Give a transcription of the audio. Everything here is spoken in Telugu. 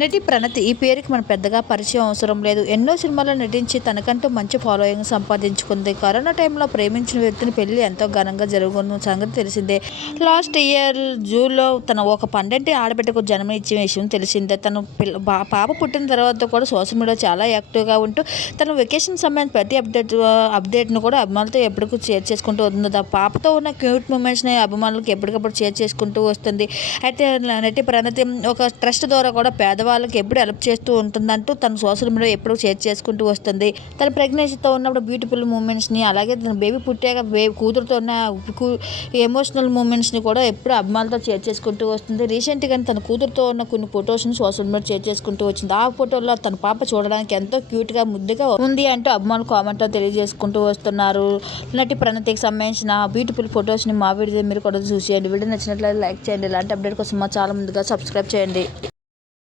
నటి ప్రణతి ఈ పేరుకి మన పెద్దగా పరిచయం అవసరం లేదు. ఎన్నో సినిమాల్లో నటించి తనకంటూ మంచి ఫాలోయింగ్ సంపాదించుకుంది. కరోనా టైంలో ప్రేమించిన వ్యక్తిని పెళ్ళి ఎంతో ఘనంగా జరుగుతున్న సంగతి తెలిసిందే. లాస్ట్ ఇయర్ జూన్లో తన ఒక పండంటి ఆడబిడ్డకు జన్మ ఇచ్చిన విషయం తెలిసిందే. తను పాప పుట్టిన తర్వాత కూడా సోషల్ మీడియా చాలా యాక్టివ్గా ఉంటూ తన వెకేషన్ సమయం ప్రతి అప్డేట్ అప్డేట్ను కూడా అభిమానులతో ఎప్పటికూ షేర్ చేసుకుంటూ వస్తుంది. ఆ పాపతో ఉన్న క్యూట్ మూమెంట్స్ని అభిమానులకు ఎప్పటికప్పుడు షేర్ చేసుకుంటూ వస్తుంది. అయితే నటి ప్రణతి ఒక ట్రస్ట్ ద్వారా కూడా పేద పేదవాళ్ళకి ఎప్పుడు హెల్ప్ చేస్తూ ఉంటుందంటూ తన సోషల్ మీడియా ఎప్పుడు షేర్ చేసుకుంటూ వస్తుంది. తన ప్రెగ్నెన్సీతో ఉన్నప్పుడు బ్యూటిఫుల్ మూమెంట్స్ని అలాగే తన బేబీ పుట్టాక బేబీ కూతురుతో ఉన్న ఎమోషనల్ మూమెంట్స్ని కూడా ఎప్పుడు అభిమానులతో షేర్ చేసుకుంటూ వస్తుంది. రీసెంట్గా తన కూతురుతో ఉన్న కొన్ని ఫొటోస్ని సోషల్ మీడియా షేర్ చేసుకుంటూ వచ్చింది. ఆ ఫోటోలో తన పాప చూడడానికి ఎంతో క్యూట్గా ముద్దుగా ఉంది అంటూ అభిమానులు కామెంట్లో తెలియజేసుకుంటూ వస్తున్నారు. నటి ప్రణతికి సంబంధించిన బ్యూటిఫుల్ ఫొటోస్ని మా వీడియో మీరు కూడా చూసేయండి. వీడియో నచ్చినట్లయితే లైక్ చేయండి. ఇలాంటి అప్డేట్ కోసం మా చాలా ముందుగా సబ్స్క్రైబ్ చేయండి.